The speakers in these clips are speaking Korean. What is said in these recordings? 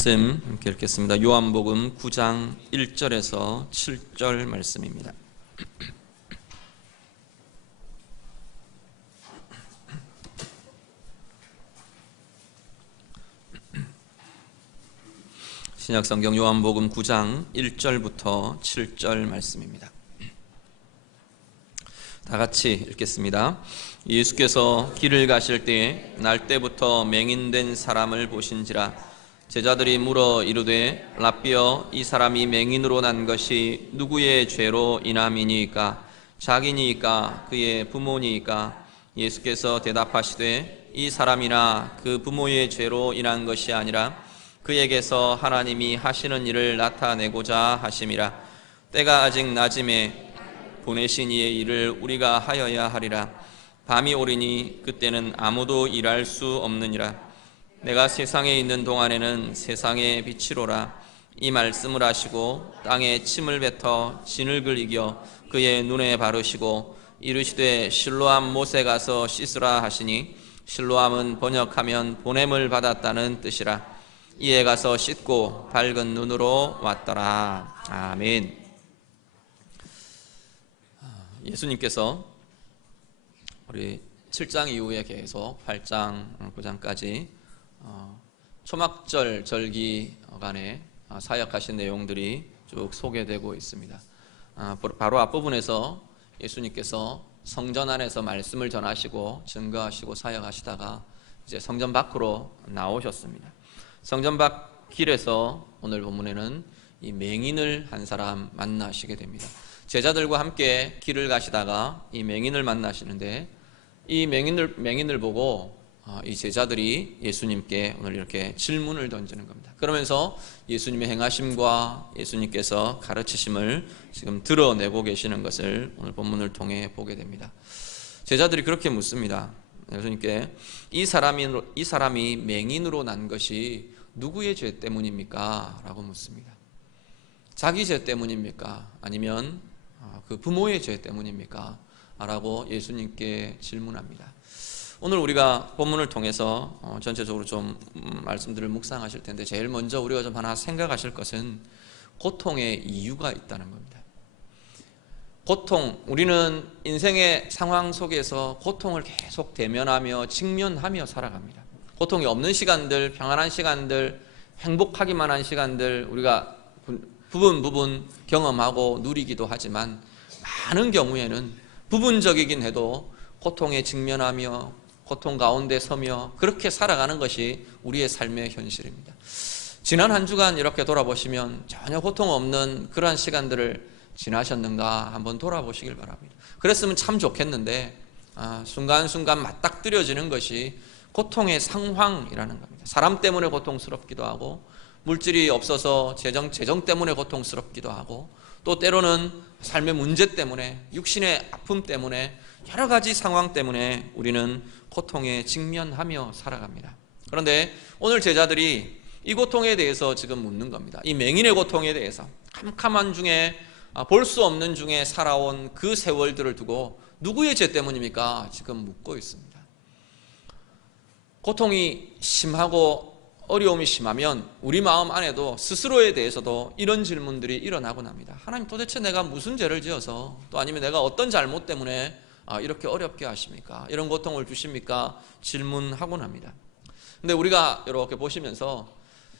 말씀 함께 읽겠습니다. 요한복음 9장 1절에서 7절 말씀입니다. 신약성경 요한복음 9장 1절부터 7절 말씀입니다. 다 같이 읽겠습니다. 예수께서 길을 가실 때에 날 때부터 맹인된 사람을 보신지라. 제자들이 물어 이르되 랍비여, 이 사람이 맹인으로 난 것이 누구의 죄로 인함이니이까? 자기니이까 그의 부모니이까? 예수께서 대답하시되 이 사람이나 그 부모의 죄로 인한 것이 아니라 그에게서 하나님이 하시는 일을 나타내고자 하심이라. 때가 아직 낮음에 보내신 이의 일을 우리가 하여야 하리라. 밤이 오리니 그때는 아무도 일할 수 없느니라. 내가 세상에 있는 동안에는 세상의 빛이로라. 이 말씀을 하시고 땅에 침을 뱉어 진흙을 이겨 그의 눈에 바르시고 이르시되 실로암 못에 가서 씻으라 하시니, 실로암은 번역하면 보냄을 받았다는 뜻이라. 이에 가서 씻고 밝은 눈으로 왔더라. 아멘. 예수님께서 우리 7장 이후에 계속 8장, 9장까지 초막절 절기간에 사역하신 내용들이 쭉 소개되고 있습니다. 바로 앞부분에서 예수님께서 성전 안에서 말씀을 전하시고 증거하시고 사역하시다가 이제 성전 밖으로 나오셨습니다. 성전 밖 길에서 오늘 본문에는 이 맹인을 한 사람 만나시게 됩니다. 제자들과 함께 길을 가시다가 이 맹인을 만나시는데, 이 맹인을 보고 이 제자들이 예수님께 오늘 이렇게 질문을 던지는 겁니다. 그러면서 예수님의 행하심과 예수님께서 가르치심을 지금 드러내고 계시는 것을 오늘 본문을 통해 보게 됩니다. 제자들이 그렇게 묻습니다. 예수님께 이 사람이 맹인으로 난 것이 누구의 죄 때문입니까? 라고 묻습니다. 자기 죄 때문입니까? 아니면 그 부모의 죄 때문입니까? 라고 예수님께 질문합니다. 오늘 우리가 본문을 통해서 전체적으로 좀 말씀들을 묵상하실 텐데, 제일 먼저 우리가 좀 하나 생각하실 것은 고통의 이유가 있다는 겁니다. 고통, 우리는 인생의 상황 속에서 고통을 계속 대면하며 직면하며 살아갑니다. 고통이 없는 시간들, 평안한 시간들, 행복하기만 한 시간들 우리가 부분 경험하고 누리기도 하지만, 많은 경우에는 부분적이긴 해도 고통에 직면하며 고통 가운데 서며 그렇게 살아가는 것이 우리의 삶의 현실입니다. 지난 한 주간 이렇게 돌아보시면 전혀 고통 없는 그러한 시간들을 지나셨는가 한번 돌아보시길 바랍니다. 그랬으면 참 좋겠는데 순간순간 맞닥뜨려지는 것이 고통의 상황이라는 겁니다. 사람 때문에 고통스럽기도 하고, 물질이 없어서 재정 때문에 고통스럽기도 하고, 또 때로는 삶의 문제 때문에, 육신의 아픔 때문에, 여러 가지 상황 때문에 우리는 고통에 직면하며 살아갑니다. 그런데 오늘 제자들이 이 고통에 대해서 지금 묻는 겁니다. 이 맹인의 고통에 대해서, 캄캄한 중에 볼 수 없는 중에 살아온 그 세월들을 두고 누구의 죄 때문입니까? 지금 묻고 있습니다. 고통이 심하고 어려움이 심하면 우리 마음 안에도 스스로에 대해서도 이런 질문들이 일어나곤 합니다. 하나님, 도대체 내가 무슨 죄를 지어서, 또 아니면 내가 어떤 잘못 때문에 이렇게 어렵게 하십니까? 이런 고통을 주십니까? 질문하곤 합니다. 근데 우리가 이렇게 보시면서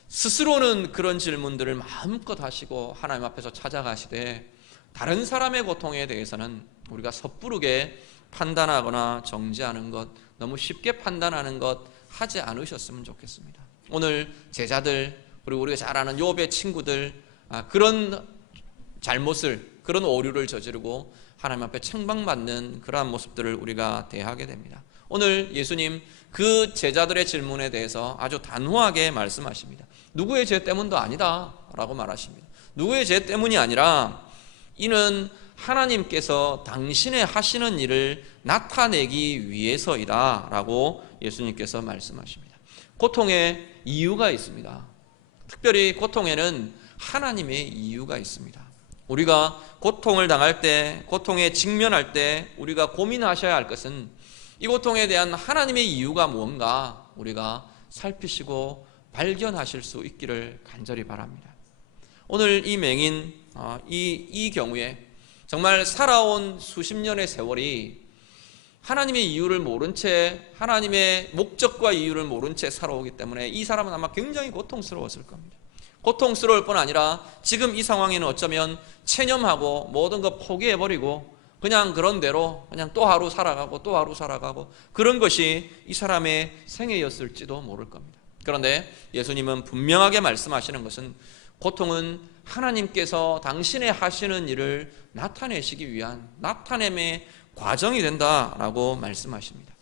스스로는 그런 질문들을 마음껏 하시고 하나님 앞에서 찾아가시되, 다른 사람의 고통에 대해서는 우리가 섣부르게 판단하거나 정죄하는 것, 너무 쉽게 판단하는 것 하지 않으셨으면 좋겠습니다. 오늘 제자들, 그리고 우리가 잘 아는 욥의 친구들, 그런 잘못을, 그런 오류를 저지르고 하나님 앞에 책망받는 그러한 모습들을 우리가 대하게 됩니다. 오늘 예수님 그 제자들의 질문에 대해서 아주 단호하게 말씀하십니다. 누구의 죄 때문도 아니다 라고 말하십니다. 누구의 죄 때문이 아니라 이는 하나님께서 당신의 하시는 일을 나타내기 위해서이다 라고 예수님께서 말씀하십니다. 고통의 이유가 있습니다. 특별히 고통에는 하나님의 이유가 있습니다. 우리가 고통을 당할 때, 고통에 직면할 때 우리가 고민하셔야 할 것은 이 고통에 대한 하나님의 이유가 무언가 우리가 살피시고 발견하실 수 있기를 간절히 바랍니다. 오늘 이 맹인, 이 경우에 정말 살아온 수십 년의 세월이 하나님의 이유를 모른 채, 하나님의 목적과 이유를 모른 채 살아오기 때문에 이 사람은 아마 굉장히 고통스러웠을 겁니다. 고통스러울 뿐 아니라 지금 이 상황에는 어쩌면 체념하고 모든 거 포기해버리고 그냥 그런 대로 그냥 또 하루 살아가고 또 하루 살아가고 그런 것이 이 사람의 생애였을지도 모를 겁니다. 그런데 예수님은 분명하게 말씀하시는 것은 고통은 하나님께서 당신의 하시는 일을 나타내시기 위한 나타냄의 과정이 된다라고 말씀하십니다.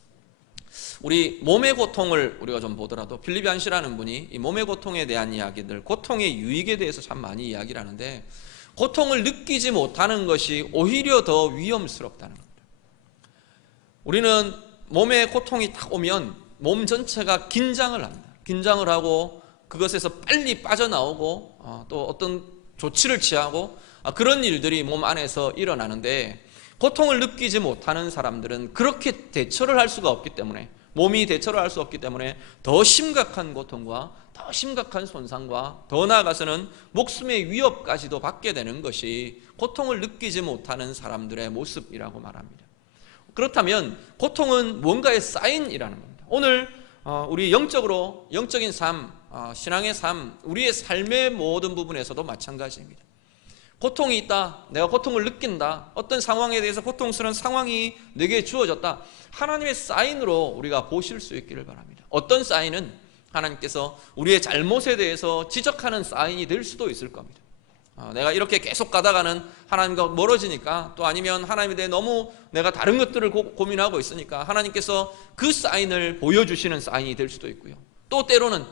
우리 몸의 고통을 우리가 좀 보더라도 필립 얀시라는 분이 이 몸의 고통에 대한 이야기들, 고통의 유익에 대해서 참 많이 이야기를 하는데 고통을 느끼지 못하는 것이 오히려 더 위험스럽다는 겁니다. 우리는 몸에 고통이 딱 오면 몸 전체가 긴장을 합니다. 긴장을 하고 그것에서 빨리 빠져나오고 또 어떤 조치를 취하고 그런 일들이 몸 안에서 일어나는데 고통을 느끼지 못하는 사람들은 그렇게 대처를 할 수가 없기 때문에 몸이 대처를 할 수 없기 때문에 더 심각한 고통과 더 심각한 손상과 더 나아가서는 목숨의 위협까지도 받게 되는 것이 고통을 느끼지 못하는 사람들의 모습이라고 말합니다. 그렇다면 고통은 뭔가의 사인이라는 겁니다. 오늘 우리 영적인 삶, 신앙의 삶, 우리의 삶의 모든 부분에서도 마찬가지입니다. 고통이 있다, 내가 고통을 느낀다, 어떤 상황에 대해서 고통스러운 상황이 내게 주어졌다, 하나님의 사인으로 우리가 보실 수 있기를 바랍니다. 어떤 사인은 하나님께서 우리의 잘못에 대해서 지적하는 사인이 될 수도 있을 겁니다. 내가 이렇게 계속 가다가는 하나님과 멀어지니까, 또 아니면 하나님에 대해 너무 내가 다른 것들을 고민하고 있으니까 하나님께서 그 사인을 보여주시는 사인이 될 수도 있고요. 또 때로는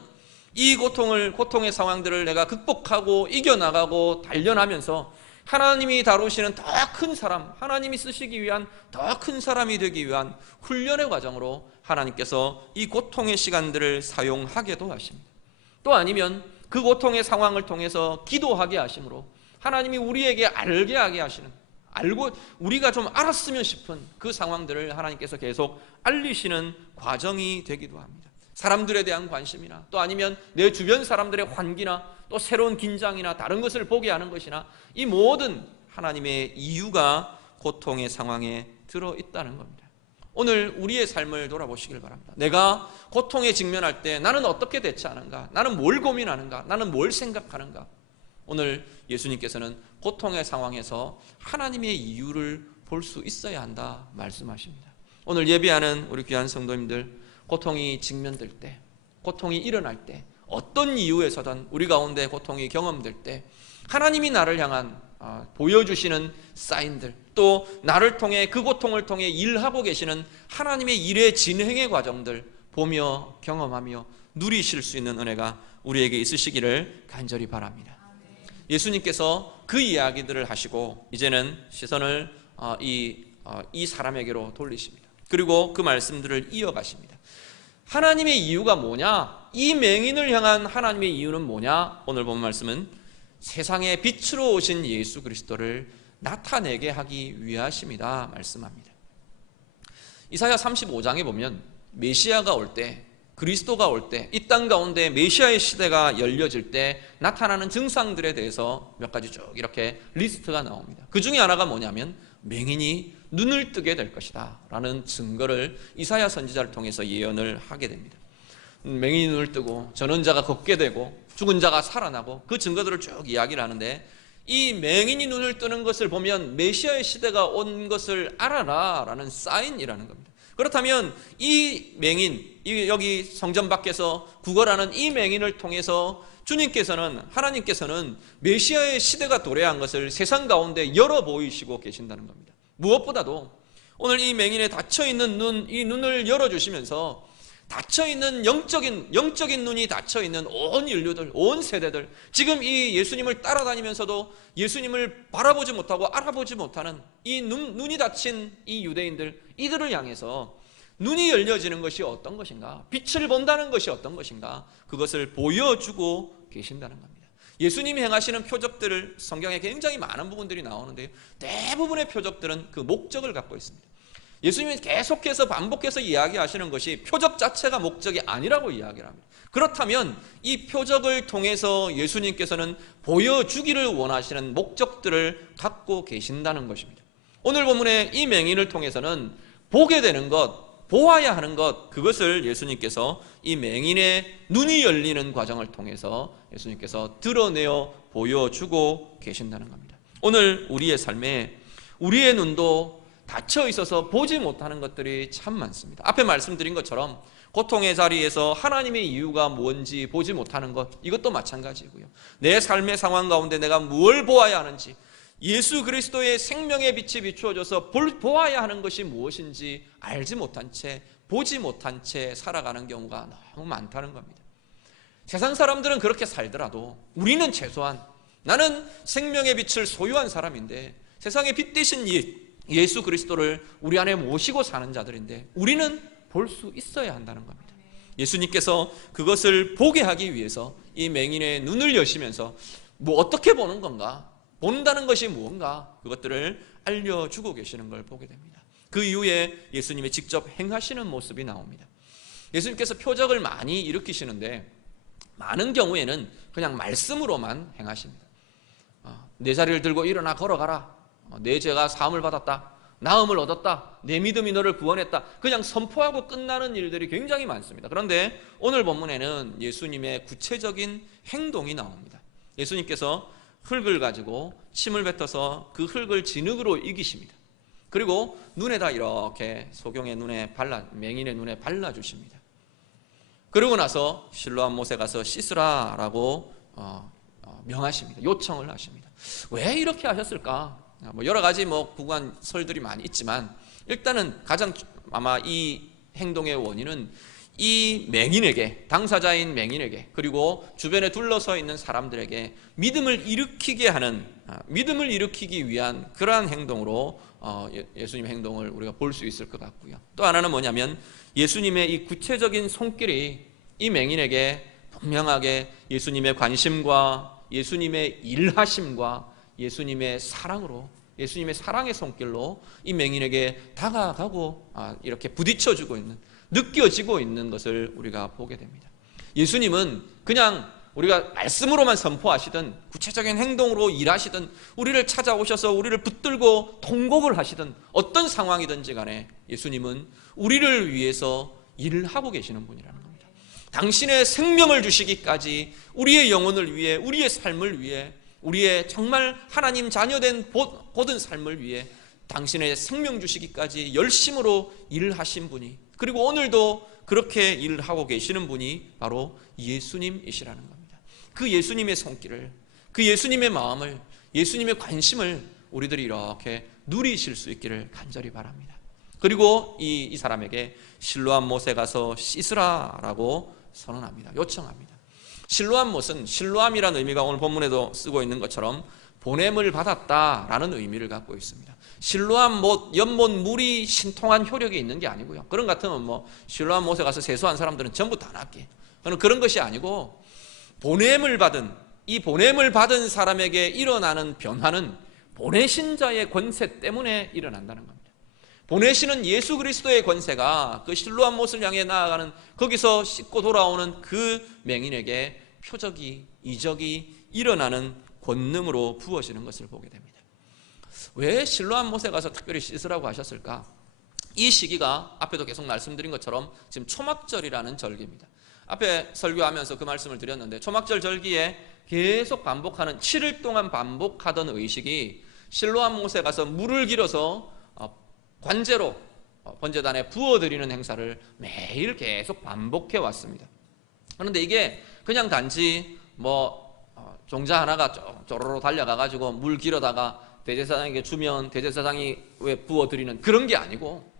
이 고통의 상황들을 내가 극복하고 이겨나가고 단련하면서 하나님이 다루시는 더 큰 사람, 하나님이 쓰시기 위한 더 큰 사람이 되기 위한 훈련의 과정으로 하나님께서 이 고통의 시간들을 사용하게도 하십니다. 또 아니면 그 고통의 상황을 통해서 기도하게 하심으로 하나님이 우리에게 알게 하게 하시는, 알고 우리가 좀 알았으면 싶은 그 상황들을 하나님께서 계속 알리시는 과정이 되기도 합니다. 사람들에 대한 관심이나 또 아니면 내 주변 사람들의 환기나 또 새로운 긴장이나 다른 것을 보게 하는 것이나 이 모든 하나님의 이유가 고통의 상황에 들어있다는 겁니다. 오늘 우리의 삶을 돌아보시길 바랍니다. 내가 고통에 직면할 때 나는 어떻게 대처하는가? 나는 뭘 고민하는가? 나는 뭘 생각하는가? 오늘 예수님께서는 고통의 상황에서 하나님의 이유를 볼 수 있어야 한다 말씀하십니다. 오늘 예배하는 우리 귀한 성도님들, 고통이 직면될 때, 고통이 일어날 때, 어떤 이유에서든 우리 가운데 고통이 경험될 때 하나님이 나를 향한 보여주시는 사인들, 또 나를 통해 그 고통을 통해 일하고 계시는 하나님의 일의 진행의 과정들 보며 경험하며 누리실 수 있는 은혜가 우리에게 있으시기를 간절히 바랍니다. 예수님께서 그 이야기들을 하시고 이제는 시선을 이 사람에게로 돌리십니다. 그리고 그 말씀들을 이어가십니다. 하나님의 이유가 뭐냐? 이 맹인을 향한 하나님의 이유는 뭐냐? 오늘 본 말씀은 세상의 빛으로 오신 예수 그리스도를 나타내게 하기 위하심이다 말씀합니다. 이사야 35장에 보면 메시아가 올 때, 그리스도가 올 때, 이 땅 가운데 메시아의 시대가 열려질 때 나타나는 증상들에 대해서 몇 가지 쭉 이렇게 리스트가 나옵니다. 그 중에 하나가 뭐냐면 맹인이 눈을 뜨게 될 것이다 라는 증거를 이사야 선지자를 통해서 예언을 하게 됩니다. 맹인이 눈을 뜨고 전원 자가 걷게 되고 죽은 자가 살아나고 그 증거들을 쭉 이야기를 하는데, 이 맹인이 눈을 뜨는 것을 보면 메시아의 시대가 온 것을 알아라 라는 사인이라는 겁니다. 그렇다면 이 맹인, 여기 성전 밖에서 구걸하는 이 맹인을 통해서 하나님께서는 메시아의 시대가 도래한 것을 세상 가운데 열어 보이시고 계신다는 겁니다. 무엇보다도 오늘 이 맹인의 닫혀있는 눈, 이 눈을 열어주시면서 닫혀있는 영적인 눈이 닫혀있는 온 인류들, 온 세대들, 지금 이 예수님을 따라다니면서도 예수님을 바라보지 못하고 알아보지 못하는 이 눈이 닫힌 이 유대인들, 이들을 향해서 눈이 열려지는 것이 어떤 것인가, 빛을 본다는 것이 어떤 것인가, 그것을 보여주고 계신다는 겁니다. 예수님이 행하시는 표적들을 성경에 굉장히 많은 부분들이 나오는데요, 대부분의 표적들은 그 목적을 갖고 있습니다. 예수님이 계속해서 반복해서 이야기하시는 것이 표적 자체가 목적이 아니라고 이야기를 합니다. 그렇다면 이 표적을 통해서 예수님께서는 보여주기를 원하시는 목적들을 갖고 계신다는 것입니다. 오늘 본문의 이 맹인을 통해서는 보게 되는 것, 보아야 하는 것, 그것을 예수님께서 이 맹인의 눈이 열리는 과정을 통해서 예수님께서 드러내어 보여주고 계신다는 겁니다. 오늘 우리의 삶에 우리의 눈도 닫혀 있어서 보지 못하는 것들이 참 많습니다. 앞에 말씀드린 것처럼 고통의 자리에서 하나님의 이유가 뭔지 보지 못하는 것, 이것도 마찬가지고요. 내 삶의 상황 가운데 내가 무엇을 보아야 하는지, 예수 그리스도의 생명의 빛이 비추어져서 보아야 하는 것이 무엇인지 알지 못한 채, 보지 못한 채 살아가는 경우가 너무 많다는 겁니다. 세상 사람들은 그렇게 살더라도 우리는 최소한, 나는 생명의 빛을 소유한 사람인데 세상의 빛 대신 예수 그리스도를 우리 안에 모시고 사는 자들인데 우리는 볼 수 있어야 한다는 겁니다. 예수님께서 그것을 보게 하기 위해서 이 맹인의 눈을 여시면서 어떻게 보는 건가, 본다는 것이 무언가, 그것들을 알려주고 계시는 걸 보게 됩니다. 그 이후에 예수님이 직접 행하시는 모습이 나옵니다. 예수님께서 표적을 많이 일으키시는데 많은 경우에는 그냥 말씀으로만 행하십니다. 내 자리를 들고 일어나 걸어가라, 내 죄가 사함을 받았다, 나음을 얻었다, 내 믿음이 너를 구원했다, 그냥 선포하고 끝나는 일들이 굉장히 많습니다. 그런데 오늘 본문에는 예수님의 구체적인 행동이 나옵니다. 예수님께서 흙을 가지고 침을 뱉어서 그 흙을 진흙으로 이기십니다. 그리고 눈에다 이렇게 소경의 눈에 맹인의 눈에 발라주십니다. 그러고 나서 실로암 못에 가서 씻으라라고 명하십니다. 요청을 하십니다. 왜 이렇게 하셨을까? 여러 가지 구구한 설들이 많이 있지만, 일단은 가장 아마 이 행동의 원인은 이 맹인에게, 당사자인 맹인에게, 그리고 주변에 둘러서 있는 사람들에게 믿음을 일으키기 위한 그러한 행동으로 예수님의 행동을 우리가 볼 수 있을 것 같고요. 또 하나는 뭐냐면 예수님의 이 구체적인 손길이 이 맹인에게 분명하게 예수님의 관심과 예수님의 일하심과 예수님의 사랑으로, 예수님의 사랑의 손길로 이 맹인에게 다가가고 이렇게 부딪혀주고 있는, 느껴지고 있는 것을 우리가 보게 됩니다. 예수님은 그냥 우리가 말씀으로만 선포하시든 구체적인 행동으로 일하시든 우리를 찾아오셔서 우리를 붙들고 통곡을 하시든 어떤 상황이든지 간에 예수님은 우리를 위해서 일을 하고 계시는 분이라는 겁니다. 당신의 생명을 주시기까지 우리의 영혼을 위해, 우리의 삶을 위해, 우리의 정말 하나님 자녀된 고든 삶을 위해 당신의 생명 주시기까지 열심으로 일하신 분이, 그리고 오늘도 그렇게 일을 하고 계시는 분이 바로 예수님이시라는 겁니다. 그 예수님의 손길을, 그 예수님의 마음을, 예수님의 관심을 우리들이 이렇게 누리실 수 있기를 간절히 바랍니다. 그리고 이 사람에게 실로암 못에 가서 씻으라라고 선언합니다. 요청합니다. 실로암 못은, 실로암이라는 의미가 오늘 본문에도 쓰고 있는 것처럼 보냄을 받았다라는 의미를 갖고 있습니다. 실로암 못, 연못 물이 신통한 효력이 있는 게 아니고요. 그런 것 같으면 실로암 못에 가서 세수한 사람들은 전부 다 낫게, 그런 것이 아니고, 보냄을 받은 사람에게 일어나는 변화는 보내신 자의 권세 때문에 일어난다는 겁니다. 보내시는 예수 그리스도의 권세가 그 실로암 못을 향해 나아가는, 거기서 씻고 돌아오는 그 맹인에게 표적이, 이적이 일어나는 권능으로 부어지는 것을 보게 됩니다. 왜 실로암 못에 가서 특별히 씻으라고 하셨을까? 이 시기가 앞에도 계속 말씀드린 것처럼 지금 초막절이라는 절기입니다. 앞에 설교하면서 그 말씀을 드렸는데, 초막절 절기에 계속 반복하는, 7일 동안 반복하던 의식이 실로암 못에 가서 물을 길어서 관제로 번제단에 부어드리는 행사를 매일 계속 반복해 왔습니다. 그런데 이게 그냥 단지 종자 하나가 쪼로로 달려가가지고 물 길어다가 대제사장에게 주면 대제사장이 왜 부어드리는 그런 게 아니고,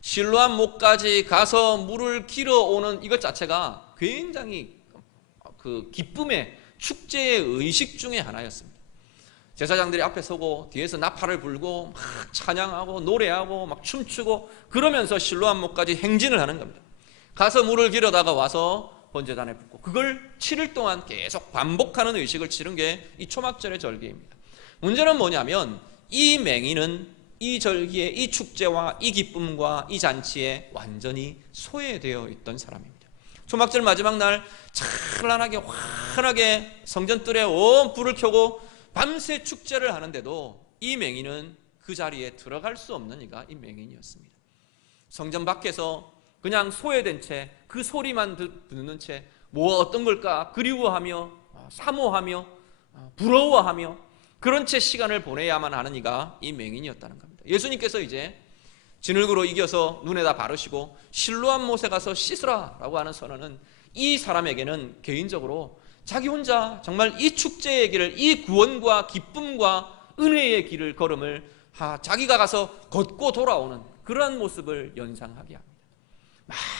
실로암 못까지 가서 물을 길어오는 이것 자체가 굉장히 그 기쁨의, 축제의 의식 중에 하나였습니다. 제사장들이 앞에 서고 뒤에서 나팔을 불고 막 찬양하고 노래하고 막 춤추고 그러면서 실로암 못까지 행진을 하는 겁니다. 가서 물을 길어다가 와서 번제단에 붓고, 그걸 7일 동안 계속 반복하는 의식을 치른 게 이 초막절의 절기입니다. 문제는 뭐냐면 이 맹인은 이 절기에 이 축제와 이 기쁨과 이 잔치에 완전히 소외되어 있던 사람입니다. 초막절 마지막 날 찬란하게 환하게 성전뜰에 온 불을 켜고 밤새 축제를 하는데도 이 맹인은 그 자리에 들어갈 수 없는 이가 이 맹인이었습니다. 성전 밖에서 그냥 소외된 채 그 소리만 듣는 채 뭐 어떤 걸까 그리워하며 사모하며 부러워하며 그런 채 시간을 보내야만 하는 이가 이 맹인이었다는 겁니다. 예수님께서 이제 진흙으로 이겨서 눈에다 바르시고 실로암 못에 가서 씻으라 라고 하는 선언은 이 사람에게는 개인적으로 자기 혼자 정말 이 축제의 길을, 이 구원과 기쁨과 은혜의 길을 걸음을 자기가 가서 걷고 돌아오는 그러한 모습을 연상하게 합니다.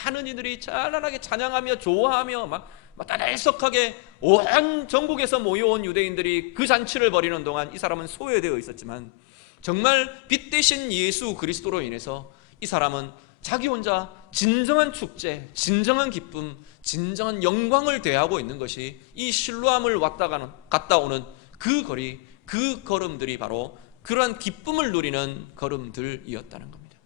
많은 이들이 찬란하게 찬양하며 좋아하며 막 따들썩하게 온 전국에서 모여온 유대인들이 그 잔치를 벌이는 동안 이 사람은 소외되어 있었지만 정말 빛 대신 예수 그리스도로 인해서 이 사람은 자기 혼자 진정한 축제, 진정한 기쁨, 진정한 영광을 대하고 있는 것이 이 실로암을 갔다 오는 그 거리, 그 걸음들이 바로 그러한 기쁨을 누리는 걸음들이었다는 겁니다.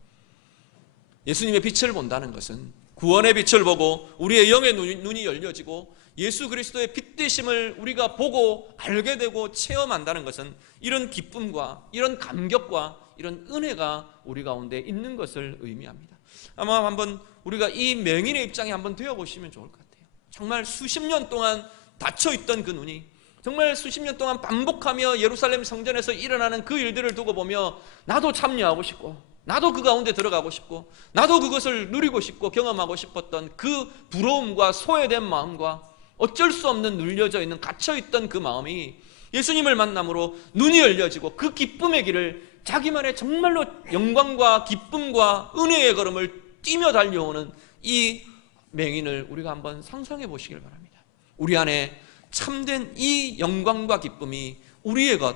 예수님의 빛을 본다는 것은 구원의 빛을 보고 우리의 영의 눈이 열려지고 예수 그리스도의 빛 되심을 우리가 보고 알게 되고 체험한다는 것은 이런 기쁨과 이런 감격과 이런 은혜가 우리 가운데 있는 것을 의미합니다. 아마 한번 우리가 이 맹인의 입장에 한번 되어보시면 좋을 것 같아요. 정말 수십 년 동안 닫혀있던 그 눈이 정말 수십 년 동안 반복하며 예루살렘 성전에서 일어나는 그 일들을 두고 보며 나도 참여하고 싶고 나도 그 가운데 들어가고 싶고 나도 그것을 누리고 싶고 경험하고 싶었던 그 부러움과 소외된 마음과 어쩔 수 없는 눌려져 있는 갇혀있던 그 마음이 예수님을 만남으로 눈이 열려지고 그 기쁨의 길을 자기만의 정말로 영광과 기쁨과 은혜의 걸음을 뛰며 달려오는 이 맹인을 우리가 한번 상상해 보시길 바랍니다. 우리 안에 참된 이 영광과 기쁨이 우리의 것,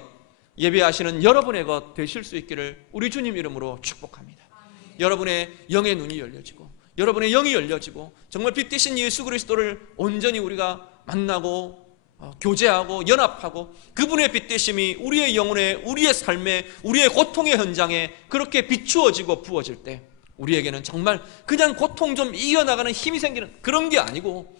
예배하시는 여러분의 것 되실 수 있기를 우리 주님 이름으로 축복합니다. 여러분의 영의 눈이 열려지고 여러분의 영이 열려지고 정말 빛 대신 예수 그리스도를 온전히 우리가 만나고 교제하고 연합하고 그분의 빛 대심이 우리의 영혼에, 우리의 삶에, 우리의 고통의 현장에 그렇게 비추어지고 부어질 때 우리에게는 정말 그냥 고통 좀 이겨나가는 힘이 생기는 그런 게 아니고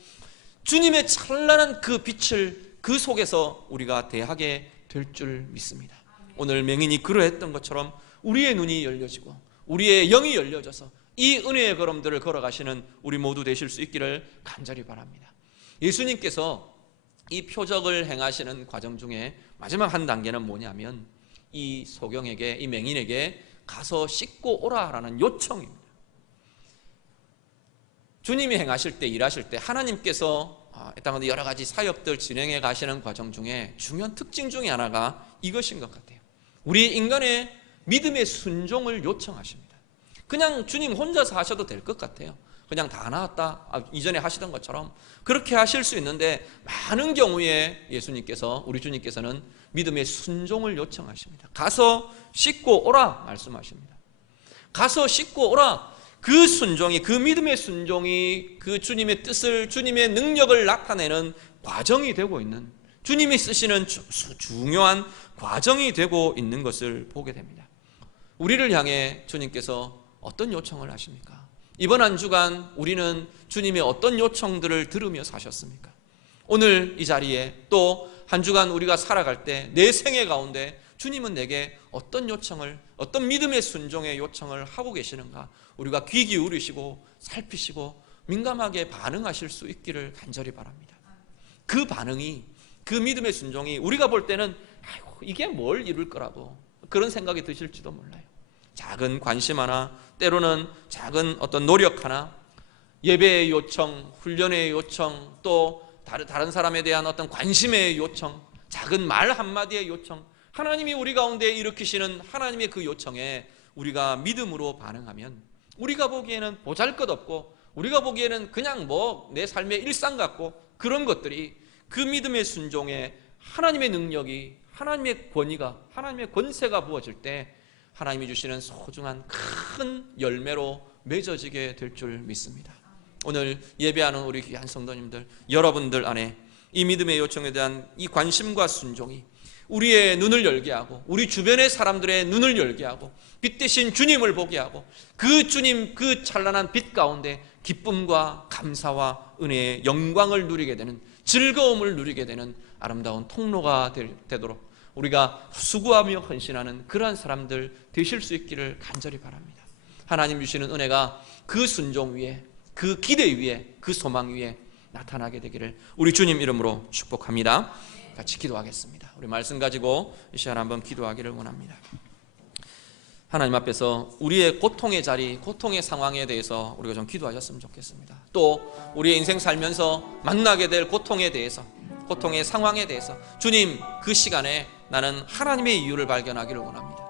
주님의 찬란한 그 빛을 그 속에서 우리가 대하게 될 줄 믿습니다. 오늘 맹인이 그러했던 것처럼 우리의 눈이 열려지고 우리의 영이 열려져서 이 은혜의 걸음들을 걸어가시는 우리 모두 되실 수 있기를 간절히 바랍니다. 예수님께서 이 표적을 행하시는 과정 중에 마지막 한 단계는 뭐냐면 이 소경에게, 이 맹인에게 가서 씻고 오라라는 요청입니다. 주님이 행하실 때, 일하실 때 하나님께서 이 땅에 여러 가지 사역들 진행해 가시는 과정 중에 중요한 특징 중에 하나가 이것인 것 같아요. 우리 인간의 믿음의 순종을 요청하십니다. 그냥 주님 혼자서 하셔도 될 것 같아요. 그냥 다 나왔다, 이전에 하시던 것처럼 그렇게 하실 수 있는데 많은 경우에 예수님께서, 우리 주님께서는 믿음의 순종을 요청하십니다. 가서 씻고 오라 말씀하십니다. 가서 씻고 오라. 그 순종이, 그 믿음의 순종이 그 주님의 뜻을, 주님의 능력을 나타내는 과정이 되고 있는, 주님이 쓰시는 중요한 과정이 되고 있는 것을 보게 됩니다. 우리를 향해 주님께서 어떤 요청을 하십니까? 이번 한 주간 우리는 주님의 어떤 요청들을 들으며 사셨습니까? 오늘 이 자리에 또 한 주간 우리가 살아갈 때 내 생애 가운데 주님은 내게 어떤 요청을, 어떤 믿음의 순종의 요청을 하고 계시는가? 우리가 귀 기울이시고 살피시고 민감하게 반응하실 수 있기를 간절히 바랍니다. 그 반응이, 그 믿음의 순종이 우리가 볼 때는 아이고 이게 뭘 이룰 거라고 그런 생각이 드실지도 몰라요. 작은 관심 하나, 때로는 작은 어떤 노력 하나, 예배의 요청, 훈련의 요청, 또 다른 사람에 대한 어떤 관심의 요청, 작은 말 한마디의 요청, 하나님이 우리 가운데 일으키시는 하나님의 그 요청에 우리가 믿음으로 반응하면 우리가 보기에는 보잘것없고 우리가 보기에는 그냥 뭐 내 삶의 일상 같고 그런 것들이 그 믿음의 순종에 하나님의 능력이, 하나님의 권위가, 하나님의 권세가 부어질 때 하나님이 주시는 소중한 큰 열매로 맺어지게 될 줄 믿습니다. 오늘 예배하는 우리 귀한 성도님들, 여러분들 안에 이 믿음의 요청에 대한 이 관심과 순종이 우리의 눈을 열게 하고 우리 주변의 사람들의 눈을 열게 하고 빛 대신 주님을 보게 하고 그 주님 그 찬란한 빛 가운데 기쁨과 감사와 은혜의 영광을 누리게 되는, 즐거움을 누리게 되는 아름다운 통로가 되도록 우리가 수고하며 헌신하는 그러한 사람들 되실 수 있기를 간절히 바랍니다. 하나님 주시는 은혜가 그 순종 위에, 그 기대 위에, 그 소망 위에 나타나게 되기를 우리 주님 이름으로 축복합니다. 같이 기도하겠습니다. 우리 말씀 가지고 이 시간 한번 기도하기를 원합니다. 하나님 앞에서 우리의 고통의 자리, 고통의 상황에 대해서 우리가 좀 기도하셨으면 좋겠습니다. 또 우리의 인생 살면서 만나게 될 고통에 대해서, 고통의 상황에 대해서 주님 그 시간에 나는 하나님의 이유를 발견하기를 원합니다.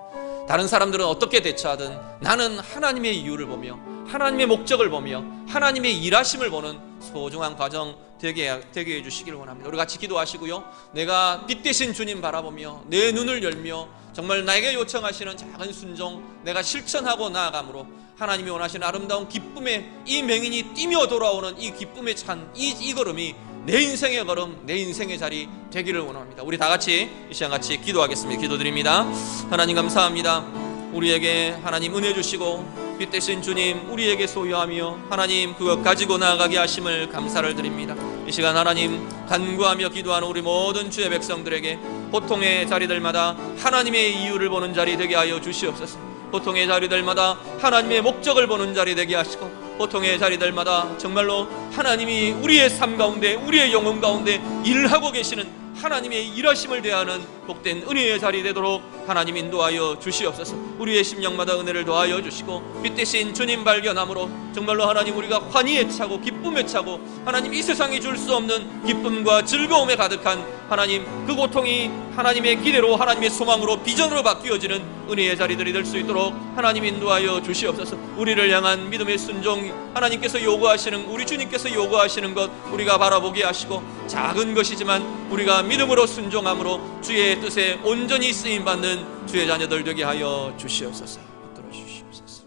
다른 사람들은 어떻게 대처하든 나는 하나님의 이유를 보며 하나님의 목적을 보며 하나님의 일하심을 보는 소중한 과정 되게 해주시기를 원합니다. 우리 같이 기도하시고요, 내가 빛 대신 주님 바라보며 내 눈을 열며 정말 나에게 요청하시는 작은 순종 내가 실천하고 나아감으로 하나님이 원하시는 아름다운 기쁨의 이 맹인이 뛰며 돌아오는 이 기쁨의 찬 이 걸음이 내 인생의 걸음, 내 인생의 자리 되기를 원합니다. 우리 다 같이 이 시간 같이 기도하겠습니다. 기도드립니다. 하나님 감사합니다. 우리에게 하나님 은혜 주시고 빛 대신 주님 우리에게 소유하며 하나님 그것 가지고 나아가게 하심을 감사를 드립니다. 이 시간 하나님 간구하며 기도하는 우리 모든 주의 백성들에게 고통의 자리들마다 하나님의 이유를 보는 자리 되게 하여 주시옵소서. 고통의 자리들마다 하나님의 목적을 보는 자리 되게 하시고 고통의 자리들마다 정말로 하나님이 우리의 삶 가운데 우리의 영혼 가운데 일하고 계시는 하나님의 일하심을 대하는 복된 은혜의 자리 되도록 하나님 인도하여 주시옵소서. 우리의 심령마다 은혜를 더하여 주시고 빛 대신 주님 발견함으로 정말로 하나님 우리가 환희에 차고 기쁨에 차고 하나님 이 세상이 줄 수 없는 기쁨과 즐거움에 가득한 하나님 그 고통이 하나님의 기대로 하나님의 소망으로 비전으로 바뀌어지는 은혜의 자리들이 될 수 있도록 하나님 인도하여 주시옵소서. 우리를 향한 믿음의 순종 하나님께서 요구하시는 우리 주님께서 요구하시는 것 우리가 바라보게 하시고 작은 것이지만 우리가 믿음으로 순종함으로 주의 뜻에 온전히 쓰임받는 주의 자녀들 되게 하여 주시옵소서. 붙들어 주시옵소서.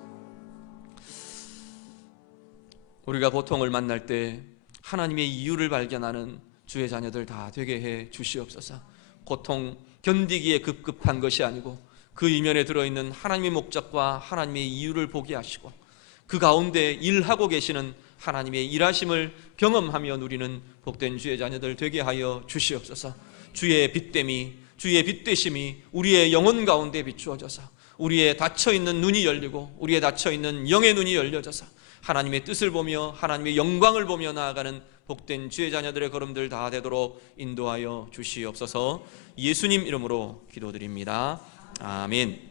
우리가 고통을 만날 때 하나님의 이유를 발견하는 주의 자녀들 다 되게 해 주시옵소서. 고통 견디기에 급급한 것이 아니고 그 이면에 들어있는 하나님의 목적과 하나님의 이유를 보게 하시고 그 가운데 일하고 계시는 하나님의 일하심을 경험하며 누리는 복된 주의 자녀들 되게 하여 주시옵소서. 주의 빛됨이, 주의 빛되심이 우리의 영혼 가운데 비추어져서 우리의 닫혀있는 눈이 열리고 우리의 닫혀있는 영의 눈이 열려져서 하나님의 뜻을 보며 하나님의 영광을 보며 나아가는 복된 주의 자녀들의 걸음들 다 되도록 인도하여 주시옵소서. 예수님 이름으로 기도드립니다. 아멘.